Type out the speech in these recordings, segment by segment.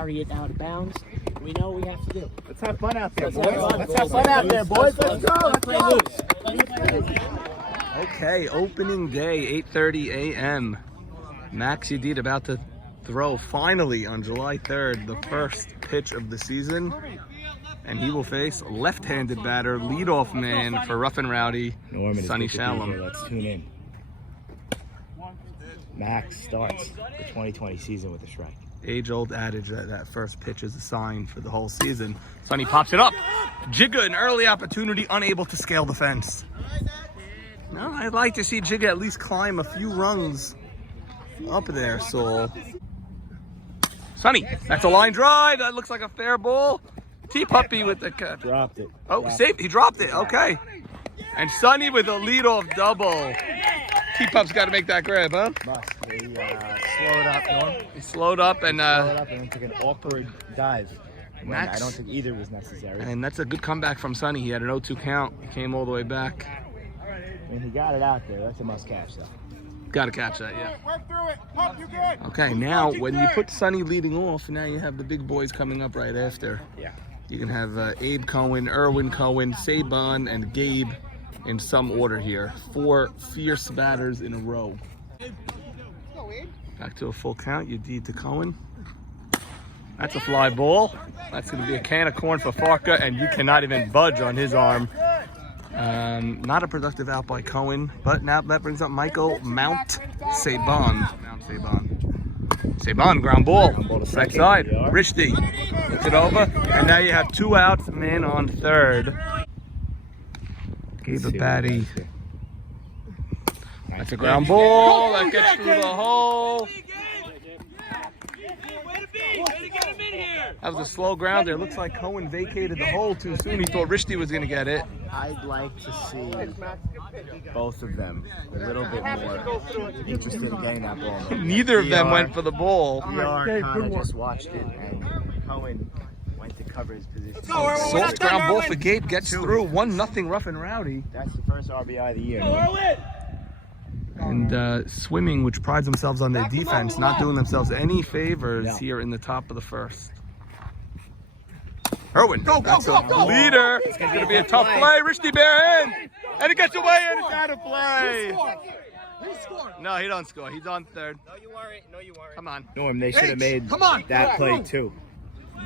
carry it out of bounds. We know what we have to do. Let's have fun out there, boys. Let's have fun out there, boys. Let's go. Let's go. Okay, opening day, 8:30 a.m. Max Yedid about to throw finally on July 3rd the first pitch of the season. And he will face a left-handed batter, leadoff man for Rough N Rowdy, Sonny Shalom. Let's tune in. Max starts the 2020 season with a strike. Age-old adage that first pitch is a sign for the whole season. Sonny pops it up. Jigga, an early opportunity, unable to scale the fence. No, I'd like to see Jigga at least climb a few rungs up there, so. Sonny, that's a line drive. That looks like a fair ball. T-Puppy with the cut. Dropped it. Oh, safe. He dropped it. Okay. And Sonny with a leadoff double. T-Pup's got to make that grab, huh? Must. He slowed up, Norm. He slowed up and Then took an awkward dive. Max. I don't think either was necessary. And that's a good comeback from Sonny. He had an 0-2 count. He came all the way back. And he got it out there. That's a must catch, though. Got to catch that, yeah. Work through it. Pump, you good. Okay, now when you put Sonny leading off, now you have the big boys coming up right after. Yeah. You can have Abe Cohen, Erwin Cohen, Saban, and Gabe in some order here. 4 fierce batters in a row. Back to a full count. Yedid to Cohen. That's a fly ball. That's going to be a can of corn for Farka, and you cannot even budge on his arm. Not a productive out by Cohen, but now that brings up Michael Mount Saban. Saban, ground ball. Right side. Rishdi puts it over, and now you have 2 outs, man on third. Gave a baddie. That's a ground ball. That gets through the hole. That was a slow grounder. It looks like Cohen vacated the hole too soon. He thought Rishdi was going to get it. I'd like to see both of them a little bit more interested in getting that ball. Neither of them went for the ball. PR kind of just watched it, and Cohen went to cover his position. Soft ground ball for Gabe gets through. 1-0 Rough N Rowdy. That's the first RBI of the year. And Swimming, which prides themselves on their defense, not doing themselves any favors here in the top of the first. Erwin, that's a leader. It's going to be a tough play. Rishdi bare in. And it gets away and it's out of play. No, he don't score. He's on third. No, you aren't. No, you aren't. Come on. Norm, they should have made that play too.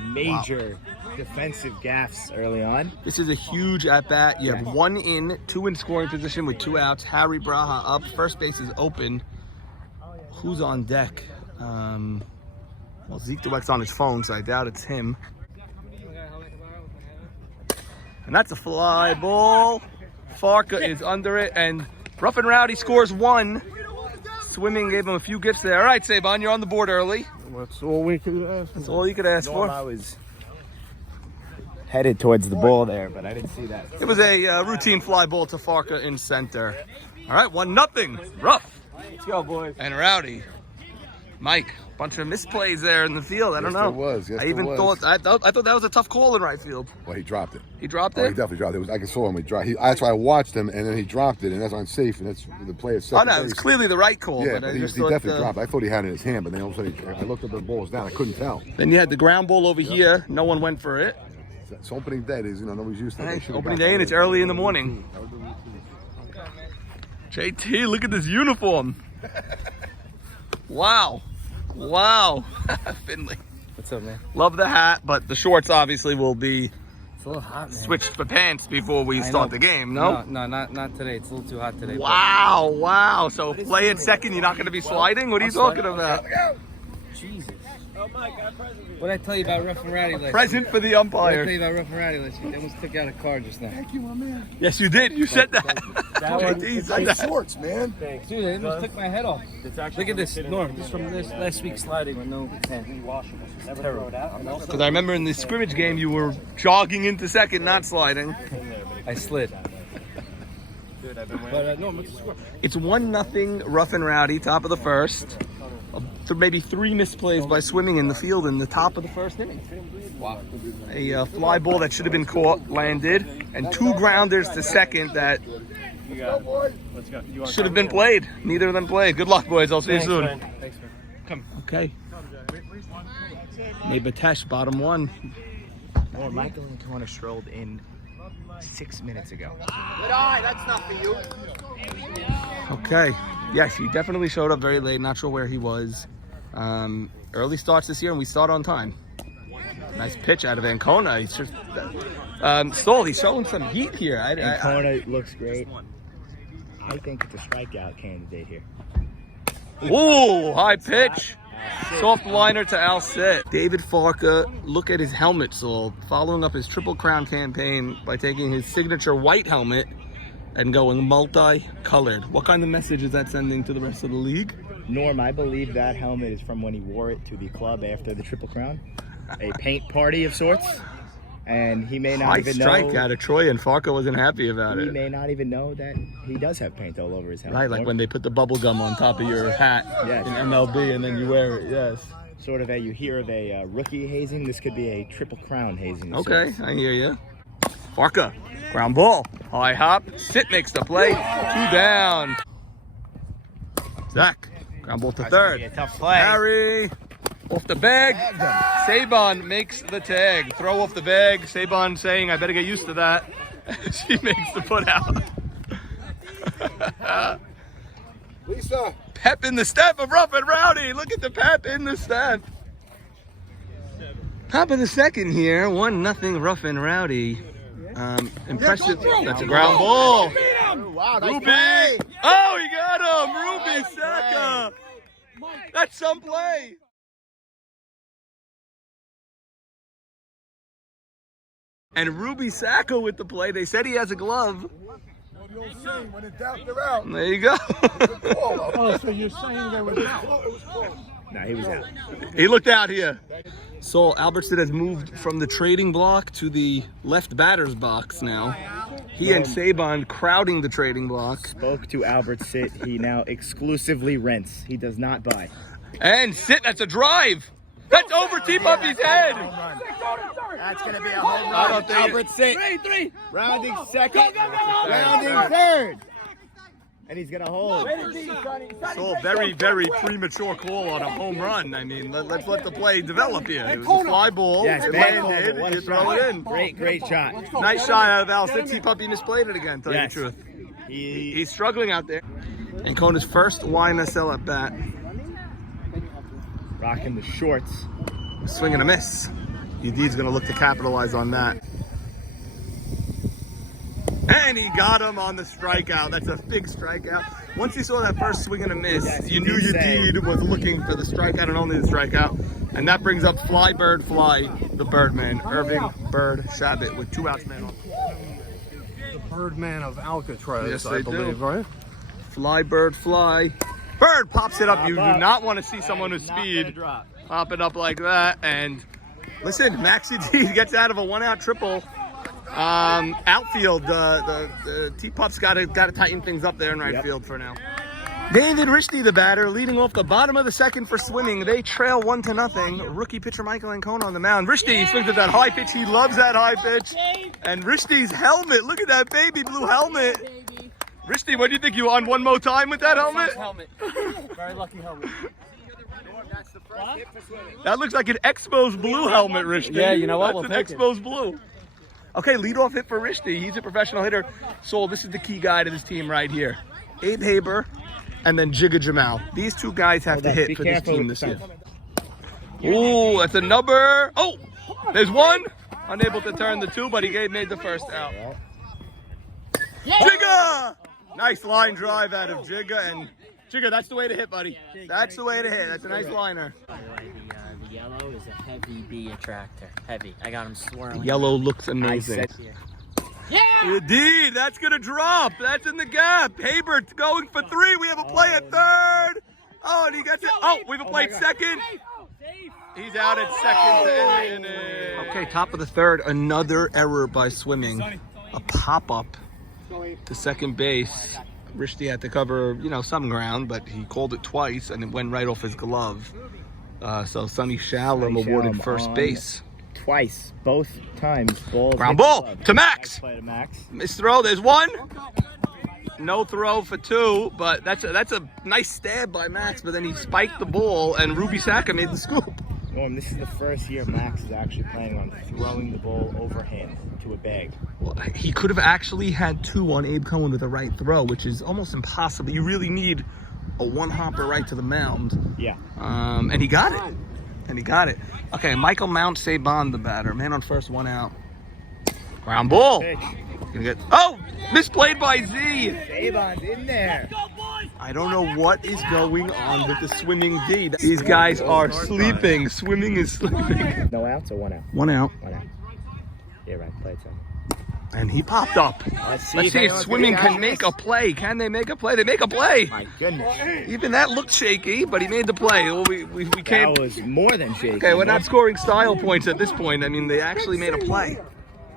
Major defensive gaffes early on. This is a huge at-bat. You have 1 in, 2 in scoring position with 2 outs. Harary Braha up. First base is open. Who's on deck? Well, Zeke Dweck's on his phone, so I doubt it's him. And that's a fly ball. Farka is under it, and Rough N Rowdy scores 1. Swimming gave him a few gifts there. All right, Saban, you're on the board early. That's all we could ask for. That's all you could ask for. I was headed towards the ball there, but I didn't see that. It was a routine fly ball to Farka in center. All right, 1-0. Rough. Let's go, boys. And Rowdy. Mike, bunch of misplays there in the field. I don't know. Yes, I even thought I thought that was a tough call in right field. Well, he dropped it. He dropped Oh, it? he definitely dropped it. I saw him. That's why I watched him, and then he dropped it, and that's unsafe, and that's the play at second Oh no, it was base. clearly the right call. Yeah, but he just definitely thought, dropped it. I thought he had it in his hand, but then all of a sudden I looked at the balls down. I couldn't tell. Then you had the ground ball over here. No one went for it. It's opening day. Nobody's used to it. They should've Opening got day, and that. it's early in the morning. JT, look at this uniform. Wow. Wow. Finley. What's up, man? Love the hat, but the shorts obviously will be It's a little hot, man. switched for pants before we start the game, no? No, not today. It's a little too hot today. Wow. So play it second, you're not going to be sliding? What are you talking about? Jesus. What did I tell you about Rough N Rowdy last week? Present for the What did I tell umpire. you about Rough N Rowdy last week? I almost took out a card just now. Yes, you did. You said that. That one- JT said that. Shorts, man. Dude, I almost took my head off. Look at this, Norm. This from this last week's sliding with no pants. Terrible. Because I remember in the scrimmage game, you were jogging into second, not sliding. I slid. But Norm, what's the score? It's 1-0 Rough N Rowdy, top of the first. Maybe 3 misplays by Swimming in the field in the top of the first inning. Wow. A fly ball that should have been caught, landed, and 2 grounders to second that should have been played. Neither of them played. Good luck, boys. I'll see you soon. Thanks, man. Come. Okay. Nabatesh, bottom one. Well, Michael and Kona strolled in 6 minutes ago. Okay. Yes, he definitely showed up very late. Not sure where he was. Early starts this year, and we start on time. Nice pitch out of Ancona. He's just Stoll. He's showing some heat here. Ancona looks great. I think it's a strikeout candidate here. Ooh, high pitch. Soft liner to Al Sit. David Farka, look at his helmet, Saul. Following up his Triple Crown campaign by taking his signature white helmet and going multi-colored. What kind of message is that sending to the rest of the league? Norm, I believe that helmet is from when he wore it to the club after the Triple Crown. A paint party of sorts. And he may not even know. High strike out of Troy, and Farka wasn't happy about it. He may not even know that he does have paint all over his helmet. Right, like when they put the bubble gum on top of your hat Yes. in MLB and then you wear it, yes. Sort of you hear of a rookie hazing. This could be a Triple Crown hazing. of Okay, sorts. I hear you. Farka, ground ball, high hop, Sit makes the play, 2 down. Zach, ground ball to third. Be a tough play. Harry, off the bag. Saban makes the tag. Throw off the bag. Saban saying, I better get used to that. She makes the put out. Lisa. Pep in the step of Rough N Rowdy. Look at the pep in the step. Top of the second here. 1-0 Rough N Rowdy. Impressive. That's a ground ball. Wow, Ruby. Oh, he got him. Ruby Saka. That's some play. And Ruby Sacco with the play. They said he has a glove. When in doubt, they're out. There you go. Oh, so you're saying they were out? No, he was out. He looked out here. So Albertson has moved from the trading block to the left batter's box now. He and Saban crowding the trading block. Spoke to Albert Sit. He now exclusively rents. He does not buy. And Sit, that's a drive. That's over T-Puppy's head. That's going to be a home I run. don't think Albert Sit. Rounding second. Rounding third. And he's going to hold. So very, very premature call on a home run. I mean, let's let the play develop here. It was a fly ball. Yes, It bad landed. call. What You a throw shot. it in. Great shot. Nice shot out of Al. T-Puppy misplayed it again, tell Yes. you the truth. He He's struggling out there. And Kona's first YMSL at bat. rocking the shorts. Swing and a miss. Yedid's going to look to capitalize on that. And he got him on the strikeout. That's a big strikeout. Once you saw that first swing and a miss, Yes, you knew he did say. Yedid was looking for the strikeout and only the strikeout. And that brings up Fly Bird Fly, the Birdman, Irving Bird Shabbat with 2 outs man on. The Birdman of Alcatraz, Yes, I they believe, do. right? Fly Bird Fly. Bird pops it up. You do not want to see someone with Not gonna speed drop. pop it up like that. And listen, Max Yedid gets out of a 1-out triple. Outfield, the T-Pup's got to tighten things up there in right field for now. David Rishti, the batter, leading off the bottom of the second for Swimming. They trail 1-0. Rookie pitcher Michael Ancona on the mound. Rishti swings at that high pitch. He loves that high pitch. And Rishti's helmet. Look at that baby blue helmet. Rishti, what do you think? You on one more time with that helmet? Helmet. Very lucky helmet. That looks like an Expos blue helmet, Rishti. Yeah, you know what? That's We'll an take it. Expos blue. Okay, leadoff hit for Rishti. He's a professional hitter. So this is the key guy to this team right here. Abe Haber and then Jigga Jamal. These 2 guys have to hit Be for this careful team with this the year. Ooh, that's a number. Oh, there's one. Unable to turn the 2, but he made the first out. Jigga! Nice line drive out of Jigga. And Jigga, that's the way to hit, buddy. That's the way to hit. That's a nice liner. By the way, the yellow is a heavy bee attractor. Heavy. I got him swirling. Yellow looks amazing. Indeed, that's gonna drop. That's in the gap. Habert going for 3. We have a play at third. Oh, and he gets it. Oh, we have a play at second. He's out at second to end the inning. Okay, top of the third. Another error by Swimming. A pop-up to second base. Rishti had to cover, some ground, but he called it twice, and it went right off his glove. So Sonny Shalom awarded first base. Twice, both times. Ground ball to Max. Play to Max. Miss throw. There's 1. No throw for 2, but that's a nice stab by Max. But then he spiked the ball, and Ruby Saka made the scoop. Norm, this is the first year Max is actually planning on throwing the ball overhand to a bag. Well, he could have actually had 2 on Abe Cohen with a right throw, which is almost impossible. You really need a one-hopper right to the mound. Yeah. And he got it. Okay, Michael Mount Saban, the batter. Man on first, 1 out. Ground ball. Oh, misplayed by Z. Saban's in there. I don't know what is going on with the swimming D. These guys are sleeping. Swimming is sleeping. No outs or 1 out? 1 out. 1 out. Yeah, right. Play it, son. And he popped up. Let's see if swimming can make a play. Can they make a play? They make a play. My goodness. Even that looked shaky, but he made the play. Well, we can't. That was more than shaky. Okay, we're not scoring style points at this point. I mean, they actually made a play.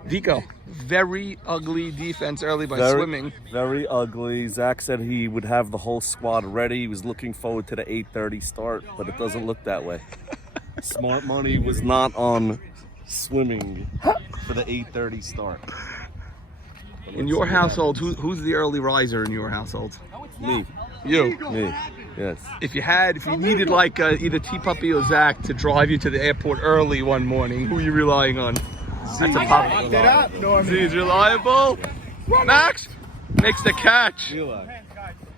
Vico, very ugly defense early by swimming. Very ugly. Zach said he would have the whole squad ready. He was looking forward to the 8:30 start, but it doesn't look that way. Smart money was not on swimming for the 8:30 start. In your household, who's the early riser in your household? Me. You. Me. Yes. If you needed like either T-Puppy or Zach to drive you to the airport early one morning, who are you relying on? That's a pop. Locked it up, Norman. Z's reliable. Max makes the catch.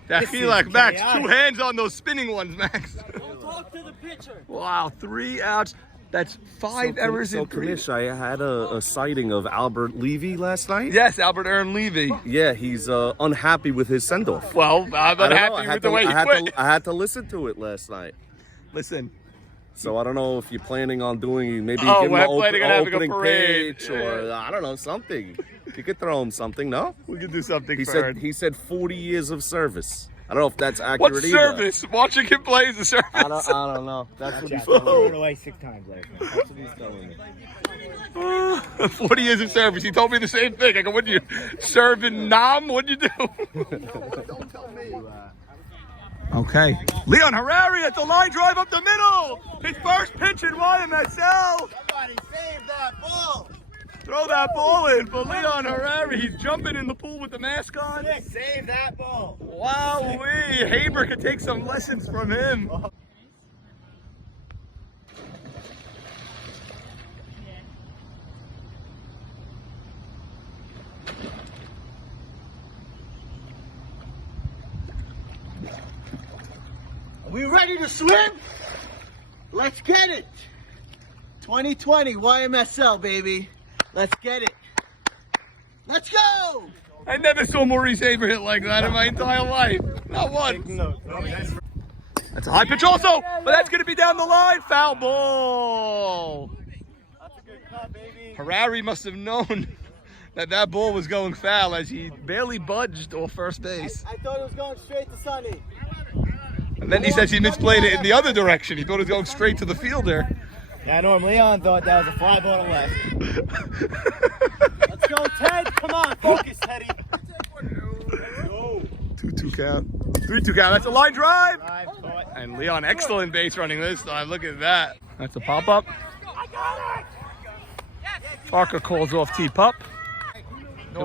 That Hilak, Max, 2 hands on those spinning ones, Max. Talk to the pitcher. Wow, 3 outs. That's 5 errors in Kanish, I had a sighting of Albert Levy last night. Yes, Albert Aaron Levy. Yeah, he's unhappy with his send-off. Well, I'm unhappy with the way he quit. I had to listen to it last night. Listen. So I don't know if you're planning on doing maybe Oh, give him we're planning on an having a opening parade. pitch or I don't know, something. You could throw him something, no? We can do something He for said 40 years of service. I don't know if that's accurate what either. service? Watching him play is a service. I don't know. That's what he's Threw telling it me. away 6 times last night. That's what he's telling me. 40 years of service. He told me the same thing. I go, what did you serve in Nam? What'd you do? Okay. Leon Harary at the line drive up the middle. His first pitch in YMSL. Somebody save that ball. Throw that ball in for Leon Harary. He's jumping in the pool with the mask on. Save that ball. Wow-wee. Haber could take some lessons from him. We ready to swim? Let's get it. 2020 YMSL, baby. Let's get it. Let's go. I never saw Maurice Haber hit like that in my entire life. Not once. That's a high pitch also, but that's going to be down the line. Foul ball. That's a good cut, baby. Harary must have known that ball was going foul as he barely budged off first base. I thought it was going straight to Sonny. And then he says he misplayed it in the other direction. He thought it was going straight to the fielder. Yeah, Norm, Leon thought that was a fly ball to left. Let's go, Ted. Come on, focus, Teddy. 2-2 count. 3-2 count. That's a line drive. And Leon, excellent base running this time. Look at that. That's a pop-up. Parker calls off T-Pup.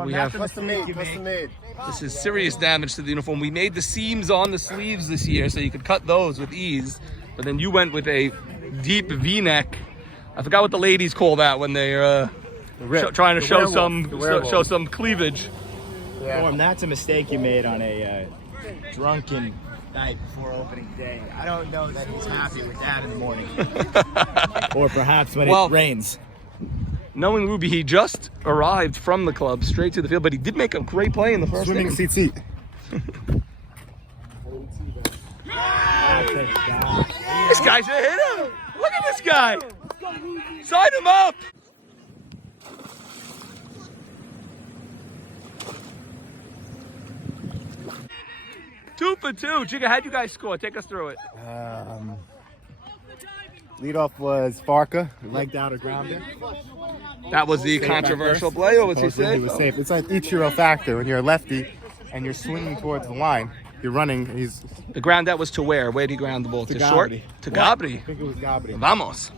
We have Custom made. This is serious damage to the uniform. We made the seams on the sleeves this year so you could cut those with ease. But then you went with a deep V-neck. I forgot what the ladies call that when they're trying to show some cleavage. Yeah. Norm, that's a mistake you made on a drunken night before opening day. I don't know that he's happy with that in the morning. Or perhaps when it rains. Knowing Ruby, he just arrived from the club straight to the field, but he did make a great play in the first inning. Seat. This guy's a hitter. Look at this guy. Sign him up. Two for two. Jigga, how'd you guys score? Take us through it. Leadoff was Farka, legged out or grounded. That was the controversial play, or what's he Supposedly say? He was safe. It's like Ichiro factor when you're a lefty and you're swinging towards the line. You're running. The ground that was to where? Where did he ground the ball? To short? Gabri. To Gabri. I think it was Gabri. Vamos.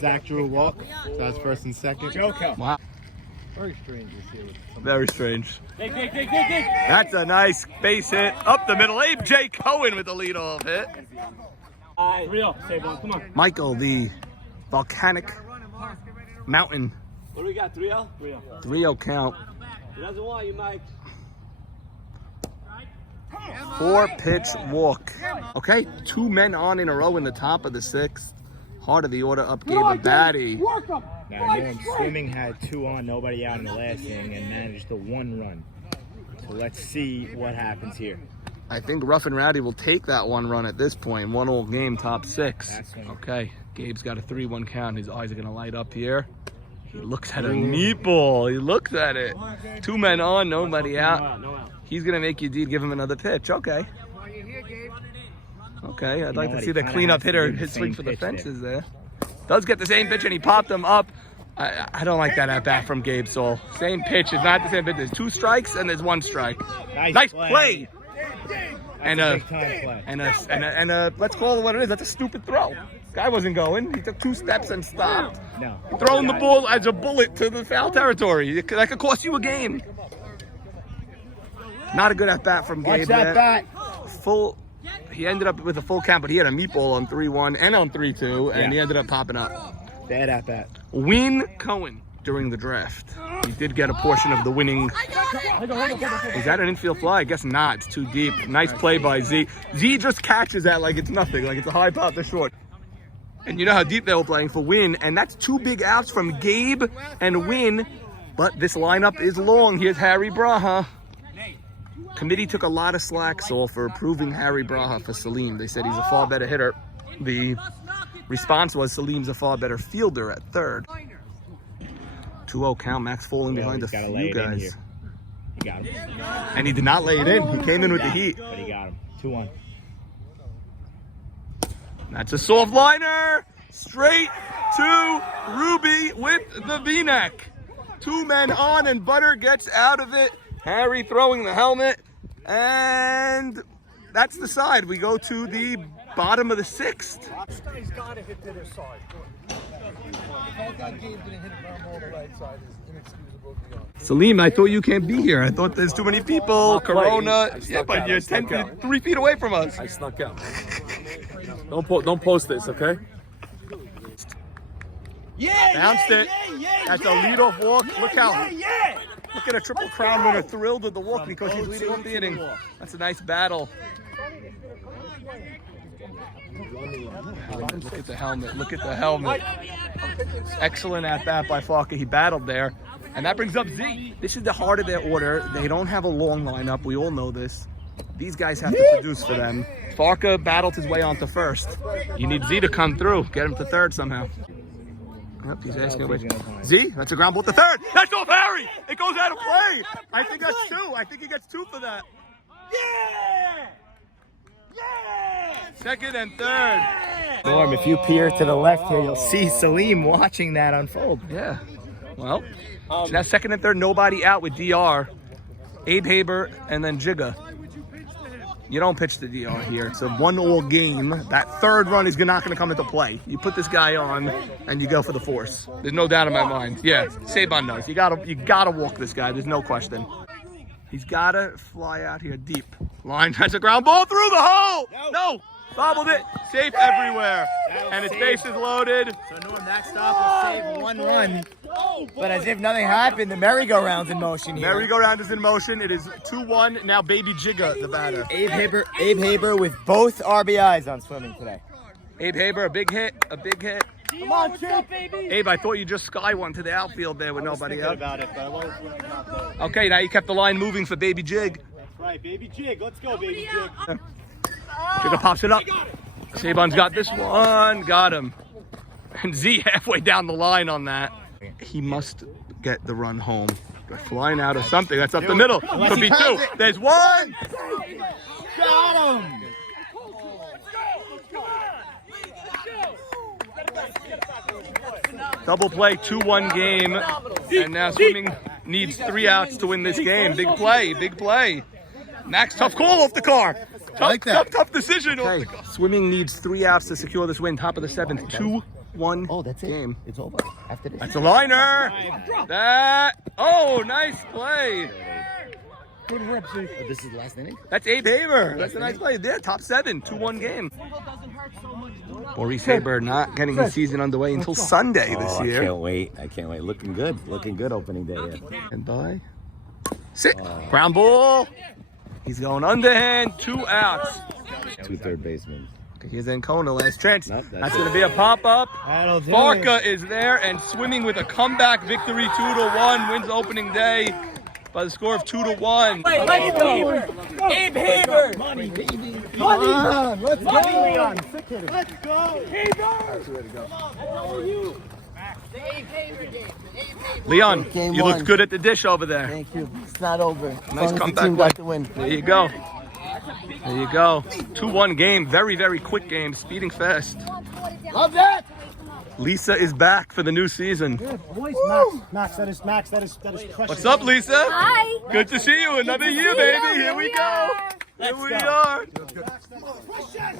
Zach drew a walk. So that's first and second. Wow. Very strange to see. Very strange. That's a nice base hit up the middle. Abe J. Cohen with the leadoff hit. Real, save one. Come on. Michael, the volcanic mountain. What do we got? 3-0? 3-0 count. He doesn't want you, Mike. 4-pitch walk. Okay, 2 men on in a row in the top of the 6th. Heart of the order up gave a baddie. Now, Norm Swimming had 2 on, nobody out in the last inning, and managed the 1 run. So let's see what happens here. I think Rough N Rowdy will take that 1 run at this point. 1-all game, top 6. Okay, Gabe's got a 3-1 count. His eyes are going to light up here. He looks at a meatball. He looks at it. 2 men on, nobody out. He's going to make Yedid give him another pitch. Okay. Okay, I'd like to see the cleanup hitter hit swing for the fences there. Does get the same pitch, and he popped him up. I don't like that at bat from Gabe Saul. Same pitch is not the same pitch. There's 2 strikes and there's 1 strike. Nice play. And let's call it what it is. That's a stupid throw. Guy wasn't going. He took 2 steps and stopped. No. Throwing the ball as a bullet to the foul territory. That could cost you a game. Not a good at bat from Gabe. Watch that bat. He ended up with a full count, but he had a meatball on 3-1 and on 3-2, and he ended up popping up. Bad at bat. Win Cohen during the draft. He did get a portion of the winning. Is that an infield fly? I guess not. It's too deep. Nice play by Z. Z just catches that like it's nothing, like it's a high pop to short. And you know how deep they were playing for Win, and that's 2 big outs from Gabe and Win. But this lineup is long. Here's Harry Braha. Committee took a lot of slack, Saul, for approving Harry Braha for Salim. They said he's a far better hitter. The response was Salim's a far better fielder at third. 2-0 count. Max falling behind a few guys. He got him. And he did not lay it in. He came in with the heat. But he got him. 2-1. That's a soft liner. Straight to Ruby with the V-neck. 2 men on, and Butter gets out of it. Harry throwing the helmet. And that's the side. We go to the bottom of the 6th. This guy's got to hit to this side. The fact that Gabe didn't hit it on the right side is inexcusable to be honest. Salim, I thought you can't be here. I thought there's too many people. Corona. Yeah, but you're 3 feet away from us. I snuck out. Don't post this, okay? Bounced it. That's a leadoff walk. Look at a Triple Crown winner thrilled with the walk because he's leading off the inning. That's a nice battle. Look at the helmet. Look at the helmet. Excellent at bat by Farka. He battled there. And that brings up Z. This is the heart of their order. They don't have a long lineup. We all know this. These guys have to produce for them. Farka battled his way onto first. You need Z to come through. Get him to third somehow. Yep, he's asking away. Z, that's a ground ball to third. That's off Harry. It goes out of play. I think that's 2. I think he gets 2 for that. Second and third. Norm, if you peer to the left here, you'll see Salim watching that unfold. Yeah. Well, so now second and third, nobody out with DR. Abe Haber and then Jigga. You don't pitch the DR here. It's a 1-all game. That 3rd run is not going to come into play. You put this guy on and you go for the force. There's no doubt in my mind. Yeah, Saban knows. You gotta walk this guy. There's no question. He's got to fly out here deep. Line has a ground ball through the hole. No. Bobbled it. Safe everywhere. And his base is loaded. So Norm, that stop will save 1 run. But as if nothing happened, the merry-go-round's in motion here. Merry-go-round is in motion. It is 2-1. Now Baby Jigga, the batter. Abe Haber with both RBIs on Swimming today. Abe Haber, a big hit. Come on, Chip, baby. Abe, I thought you just sky one to the outfield there with nobody out. About it, but I wasn't really not there. Okay, now you kept the line moving for Baby Jig. That's right, Baby Jig. Let's go, Baby Jig. Jigga pops it up. Saban's got this one. Got him. And Z halfway down the line on that. He must get the run home. Flying out of something. That's up the middle. Could be 2. There's 1. Got him. Double play, 2-1 game. And now Swimming needs 3 outs to win this game. Big play. Max, tough call off the car. Tough decision. Okay. Swimming needs 3 outs to secure this win. Top of the 7th, 2-1 that's game. It's over. After this. That's a liner. Nice play. Good rip, Z. This is the last inning? That's Abe Haber. That's a nice play. There, top 7, 2-1 game. Maurice Haber not getting his season underway until Sunday this year. I can't wait. I can't wait. Looking good. Looking good opening day. Yeah. And by sit. Ground ball. He's going underhand. 2 outs. 2 third basemen. Okay, here's Ancona, last chance. Nope, that's going to be a pop-up. That'll do Barca is there and swimming with a comeback victory, 2-1. Wins opening day by the score of 2-1. Let's go! Abe Haber! Money, baby. Money! Let's go! Leon. Let's go! Leon, Game you one. looked good at the dish over there. Thank you. It's not over. As Nice long as the comeback team play. got the win. There you go. There you go. 2-1 game. Very, very quick game. Speeding fast. Love that! Lisa is back for the new season. Boys, Max, that is precious. What's up, Lisa? Hi. Good to see you. Another year, baby. Here we go. Here we are.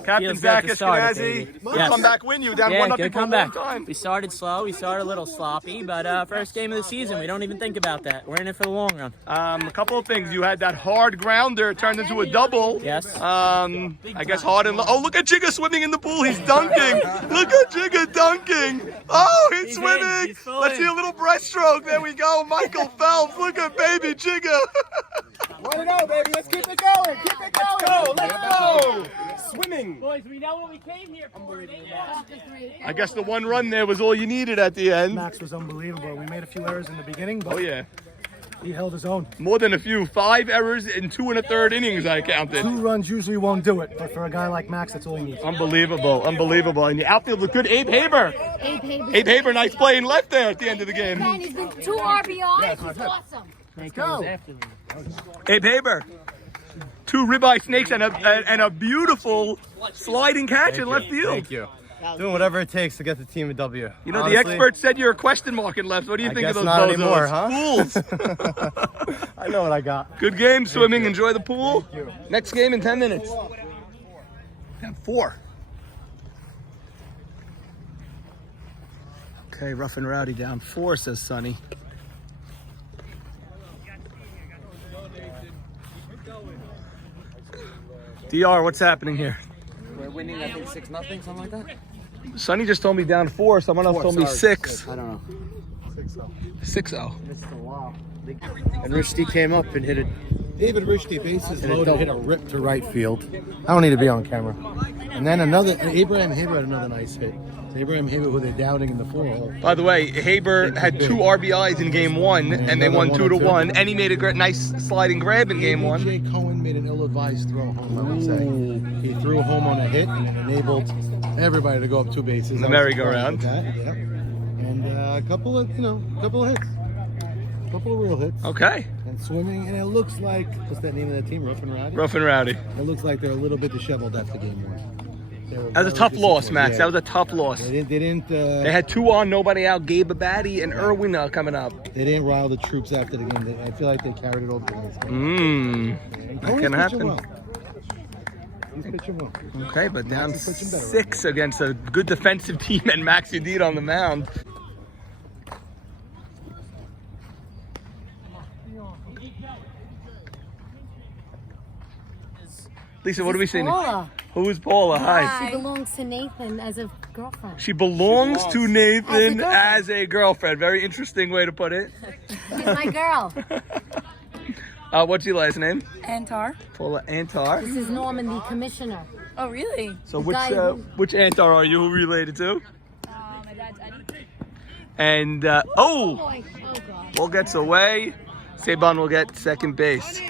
Captain Feels Zach good to start it, Ashkenazi. baby. Good Yes. comeback win. You were down Yeah, 1-0 good for a long comeback. time. We started slow. We started a little sloppy, but first game of the season, we don't even think about that. We're in it for the long run. A couple of things. You had that hard grounder turned into a double. Yes. I guess hard and low. Oh, look at Jigga swimming in the pool. He's dunking. Look at Jigga dunking. Oh, he's swimming. He's full Let's in. see a little breaststroke. There we go. Michael Phelps. Look at baby Jigga. 1-0, baby. Let's keep it going. Keep it going. Let's go. Swimming. Boys, we know what we came here for. I guess the 1 run there was all you needed at the end. Max was unbelievable. We made a few errors in the beginning, but Oh, yeah. he held his own. More than a few. 5 errors in 2 1/3 innings, I counted. 2 runs usually won't do it, but for a guy like Max, that's all he needs. Unbelievable. Unbelievable. And the outfield looked good. Abe Haber. Abe Haber, nice play in left there at the end of the game. And he's been 2 RBIs. He's awesome. Let's go. Abe Haber. 2 ribeye snakes and a beautiful sliding catch in left field. Thank you. Doing whatever it takes to get the team a W. You know, Honestly, the experts said you're a question mark in left. What do you I think of guess those not bozos? anymore, huh? Fools. I know what I got. Good game swimming. Enjoy the pool. Next game in 10 minutes. Down 4. Okay, Rough N Rowdy down 4, says Sonny. DR, what's happening here? We're winning, I think 6-0, something like that. Sonny just told me down 4. Someone else told me 6. I don't know. 6-0. And Rushdie came up and hit it. David Rushdie, bases loaded, hit a rip to right field. I don't need to be on camera. And then Abraham Haber had another nice hit. Abraham Haber, who they're doubting in the 4-hole. By the way, Haber had 2 RBIs in game 1, and they won 2-1. And he made a nice sliding grab in game 1. Jay Cohen made an ill-advised throw home, I would say. He threw home on a hit, and it enabled everybody to go up 2 bases. In the I was merry-go-round. surprised with that, yep. And a couple of hits. A couple of real hits. Okay. And swimming, and it looks like, what's that name of that team, Rough N Rowdy? Rough N Rowdy. It looks like they're a little bit disheveled after game 1. That was a tough loss, Max. That was a tough loss. They didn't They had 2 on, nobody out. Gabe Abadi and Irwin coming up. They didn't rile the troops after the game. I feel like they carried it over to the next game. That can happen. He's pitching well. Okay, but down Max is pitching better. 6 against a good defensive team and Max Yedid on the mound. Lisa, what are we seeing? Paula. Who is Paula? Hi. She belongs to Nathan as a girlfriend. She belongs to Nathan girlfriend. as a girlfriend. Very interesting way to put it. She's my girl. What's your last name? Antar. Paula Antar. This is Norman, the commissioner. Oh, really? So guy who- which Antar are you related to? My dad's Eddie. And Boy, oh God. ball gets away. Saban will get second base.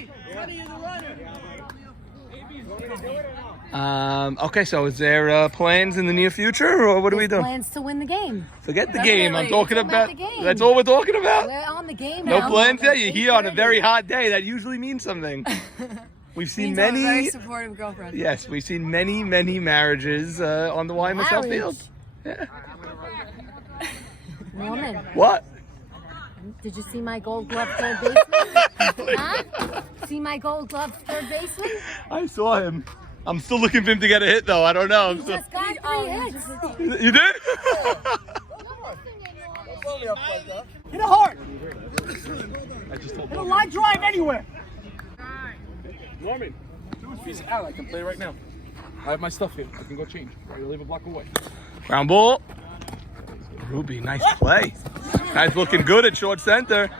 Okay, so is there plans in the near future, or what are we doing? Plans to win the game. Forget the game. I'm talking Talk about. about the game. That's all we're talking about. We're on the game No now. plans yet. You're here on a very hot day. That usually means something. We've seen Means I'm a very many. supportive girlfriend. Yes, we've seen many marriages on the YMSL field. Yeah. Norman, What? did you see my gold glove third baseman? Huh? See my gold glove third baseman? I saw him. I'm still looking for him to get a hit, though. I don't know. I'm still... Just got 3 hits. You did? Hit it hard. Hit a line drive anywhere. Norman, he's out. I can play right now. I have my stuff here. I can go change. You leave a block away. Ground ball. Ruby, nice play. Guys looking good at short center.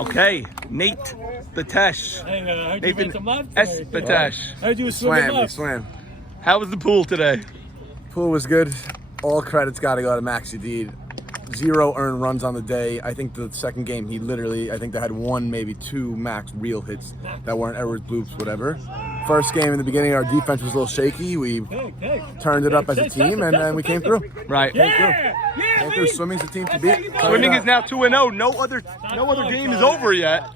Okay, Nate Batesh. Nathan S. Batesh. How'd you Swam. How was the pool today? Pool was good. All credit's got to go to Max Yedid. 0 earned runs on the day. I think the second game, he literally, I think they had 1, maybe 2 max real hits that weren't errors, bloops, whatever. First game in the beginning, our defense was a little shaky. We turned it up as a team, and then we came through. Right. Came through. Swimming's a team to beat. Swimming is now 2-0. No other game is over yet.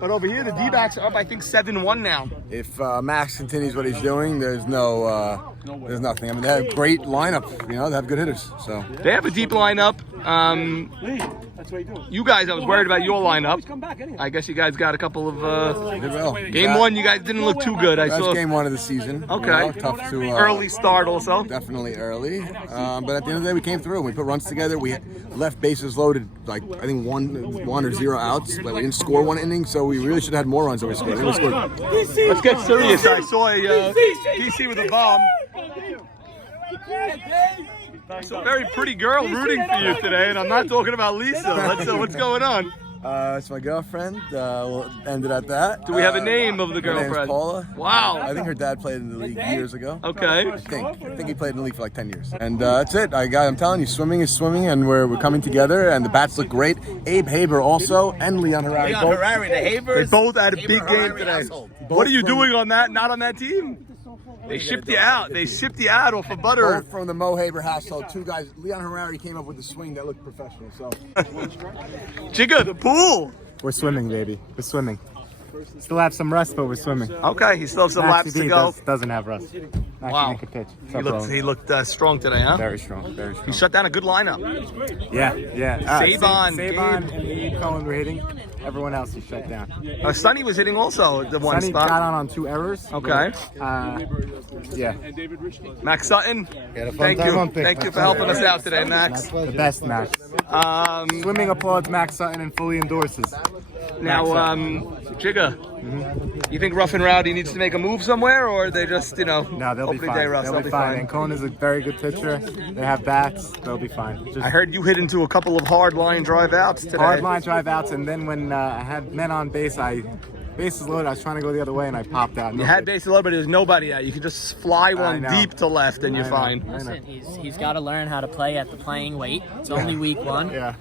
But over here, the D-backs are up, I think, 7-1 now. If Max continues what he's doing, there's nothing. I mean, they have a great lineup. You know, they have good hitters. So they have a deep lineup. You guys, I was worried about your lineup. I guess you guys got a couple of. Game 1, you guys didn't look too good. I saw. Game 1 of the season. Okay. You know, tough to. Early start also. Definitely early. But at the end of the day, we came through. We put runs together. We left bases loaded, like I think one or 0 outs. But we didn't score 1 inning, so we really should have had more runs than we scored. Let's get serious. I saw a DC with a bomb. It's a very pretty girl rooting for you today, and I'm not talking about Lisa. What's going on? It's my girlfriend. We'll end it at that. Do we have a name of the Her girlfriend? name's Paula. Wow. I think her dad played in the league years ago. Okay. I think he played in the league for like 10 years. And that's it. I'm telling you, swimming is swimming, and we're coming together, and the bats look great. Abe Haber also, and Leon Harary. Harary, the Habers. They both had a big game today. What are you doing on that? Not on that team? They shipped you out. They shipped you out off of butter. Both from the Mo Haber household. 2 guys. Leon Harary came up with a swing that looked professional. So, Jigga, the pool. We're swimming, baby. We're swimming. Still have some rust, but we're swimming. Okay, he still has some laps to go. Doesn't have rust. Wow. Pitch. He looked strong today, huh? Very strong. He shut down a good lineup. Yeah. Sabon, and Abe Cohen were hitting. Everyone else he shut down. Sonny was hitting also the one Sonny spot. got on 2 errors. Okay. Yeah. Max Sutton, thank you for helping us out today, Max. The best, Max. Swimming applauds Max Sutton and fully endorses. Now, Jigga, you think Rough N Rowdy needs to make a move somewhere, or they just, No, they'll be fine. They'll be fine. And Cohen is a very good pitcher. They have bats. They'll be fine. I heard you hit into a couple of hard line drive outs today. Hard line drive outs, and then when I had men on base, bases loaded, I was trying to go the other way, and I popped out. You had bases loaded, but there's nobody out. You could just fly one deep to left, and you're fine. Listen, he's got to learn how to play at the playing weight. It's only week 1. Yeah.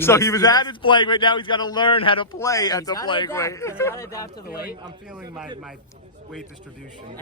So he was at his playing weight. Now he's got to learn how to play at the playing weight. He's got to adapt to the weight. I'm feeling my weight distribution.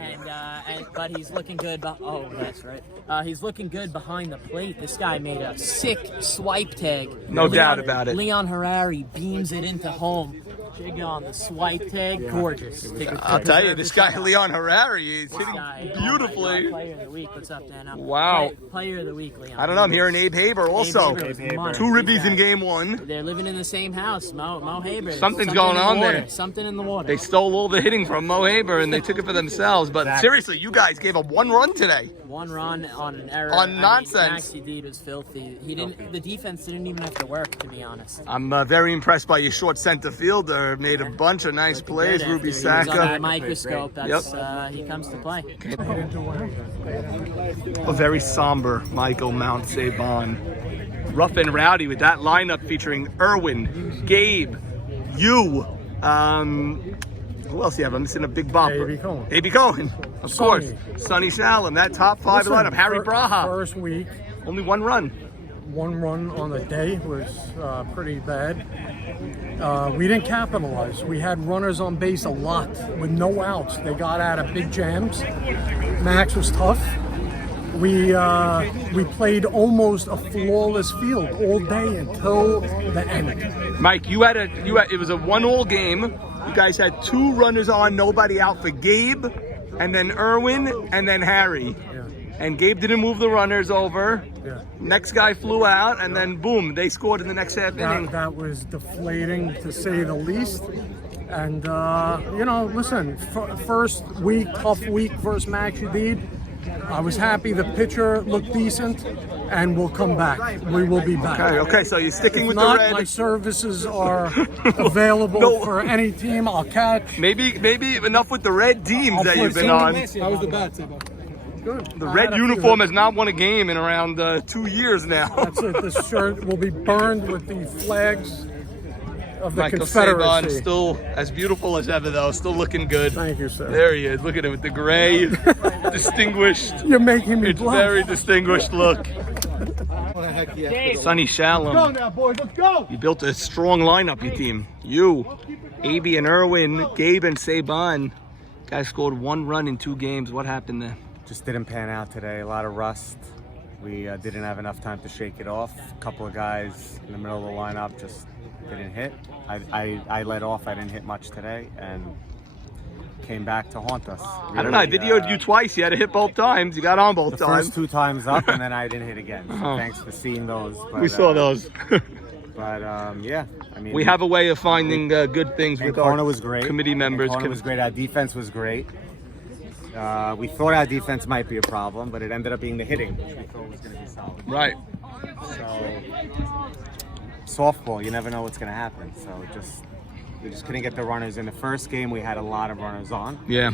But he's looking good. Oh, that's right. He's looking good behind the plate. This guy made a sick swipe tag. No doubt about it. Leon Harary beams it into home. Jigga on the swipe tag, gorgeous. I'll tell you, this guy Leon Harary is hitting beautifully. Player of the week, what's up, Dan? Wow. Player of the week, Leon. I don't know. I'm hearing Abe Haber also. 2 ribbies in game 1. They're living in the same house, Mo Haber. Something's going on there. Something in the water. They stole all the hitting from Mo Haber and they took it for themselves. But seriously, you guys gave up 1 run today. 1 run on an error. On nonsense. Max Yedid was filthy. The defense didn't even have to work, to be honest. I'm very impressed by your short center fielder. Made a bunch of nice plays. Ruby Saka. On that microscope. That's he comes to play. A very somber Michael Mount Sabon. Rough N Rowdy with that lineup featuring Irwin, Gabe, you. Who else do you have? I'm missing a big bopper. A.B. Cohen. Of course. Sonny Shalom. That top 5 lineup. Harry Braha. First week. Only 1 run. 1 run on the day was pretty bad. We didn't capitalize. We had runners on base a lot with no outs. They got out of big jams. Max was tough. We played almost a flawless field all day until the end. Mike, it was a 1-1 game. You guys had 2 runners on, nobody out for Gabe, and then Irwin, and then Harry. Yeah. And Gabe didn't move the runners over. Yeah. Next guy flew out, and then boom, they scored in the next half inning. That was deflating, to say the least. And, listen, first week, tough week versus Max Yedid. I was happy the pitcher looked decent. and we'll come back. We will be back. Okay, so you're sticking If with not, the red. my services are available No. for any team. I'll catch. Maybe enough with the red teams that you've been on. How was the bat, Good. The red uniform has not won a game in around 2 years now. That's it. This shirt will be burned with the flags of the Michael Confederacy. Saban, still as beautiful as ever, though. Still looking good. Thank you, sir. There he is. Look at him with the gray, distinguished. You're making me It's blush. very distinguished look. Sonny Shalom. Let's go now, boys. Let's go. You built a strong lineup, your team. You, AB and Irwin, Gabe and Saban. Guys scored 1 run in 2 games. What happened there? Just didn't pan out today. A lot of rust. We didn't have enough time to shake it off. A couple of guys in the middle of the lineup just didn't hit. I led off. I didn't hit much today, and came back to haunt us. I don't know. I videoed you twice. You had to hit both times. You got on both the times. first 2 times up, and then I didn't hit again. So thanks for seeing those. But, We saw those. But yeah, I mean, We have a way of finding good things with our was great. committee members. Corner was great. Our defense was great. We thought our defense might be a problem, but it ended up being the hitting, which we thought was going to be solid. Right. So, softball, you never know what's going to happen. So we just couldn't get the runners. In the first game, we had a lot of runners on. Yeah.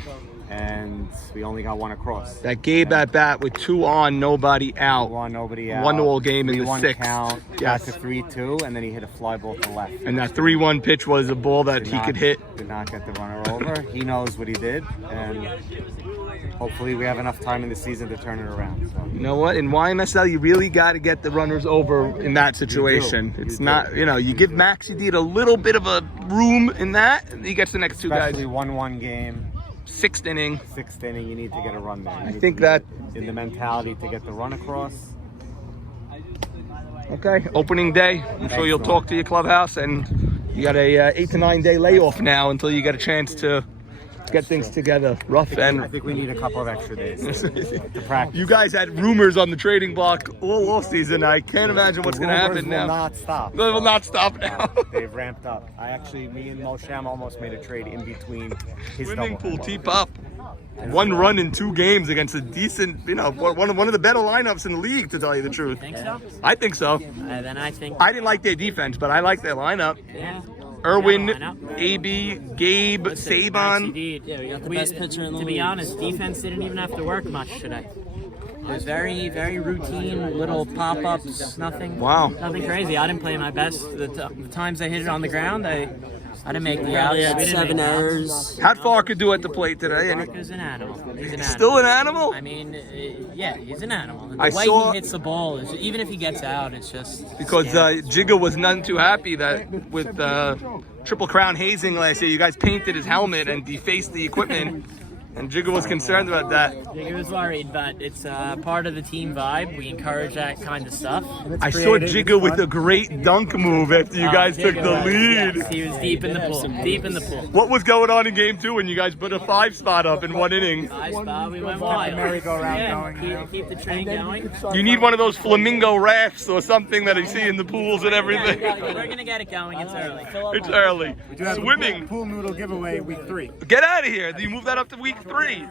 And we only got 1 across. That Gabe at bat with 2 on, nobody out. 1, nobody out. 1-all game in the 3-1 6th. count. Yes. Got to 3-2, and then he hit a fly ball to left. And that 3-1 pitch was a ball that he could hit. Did not get the runner over. He knows what he did, and hopefully we have enough time in the season to turn it around. So. You know what? In YMSL, you really got to get the runners over in that situation. It's not, you give Max Yedid a little bit of a room in that, and he gets the next 2 guys. Especially 1-1 game. 6th inning. 6th inning, you need to get a run there. I think that in the mentality to get the run across. Okay, opening day. I'm sure you'll talk to your clubhouse, and you got a 8 to 9 day layoff now until you get a chance to get things together. Rough I think we need a couple of extra days to practice. You guys had rumors on the trading block all off season. I can't imagine what's going to happen now. Will not stop. They will not stop now. They've ramped up. Me and Mosham almost made a trade in between his Swimming pool teep up. 1 run in 2 games against a decent, one of the better lineups in the league, to tell you the truth. Think so? I think so. Then I think. I didn't like their defense, but I like their lineup. Yeah. Irwin, Yeah, AB, Gabe, Saban. Yeah, we got the best pitcher in the league. To be honest, defense didn't even have to work much today. It was very, very routine, little pop-ups, nothing. Wow. Nothing crazy. I didn't play my best. The times I hit it on the ground, I didn't make the outs. He had We didn't 7 make the outs. errors. How'd Farker do at the plate today? Farker's an animal. He's an animal. Still an animal? I mean, yeah, he's an animal. The I way saw- he hits the ball is, even if he gets out, it's just Because Jigga was none too happy that with Triple Crown hazing last year, you guys painted his helmet and defaced the equipment. And Jigga was concerned about that. Jigga was worried, but it's part of the team vibe. We encourage that kind of stuff. I saw Jigga with a great dunk move after you guys took the lead. Yes, he was deep in the pool. Deep in the pool. What was going on in game 2 when you guys put a 5 spot up in 1 inning? 5 spot, we went wild. Keep the train going. You need one of those flamingo rafts or something that you see in the pools and everything. We're gonna get it going. It's early. It's early. Swimming. Pool noodle giveaway week 3. Get out of here. Do you move that up to week 3?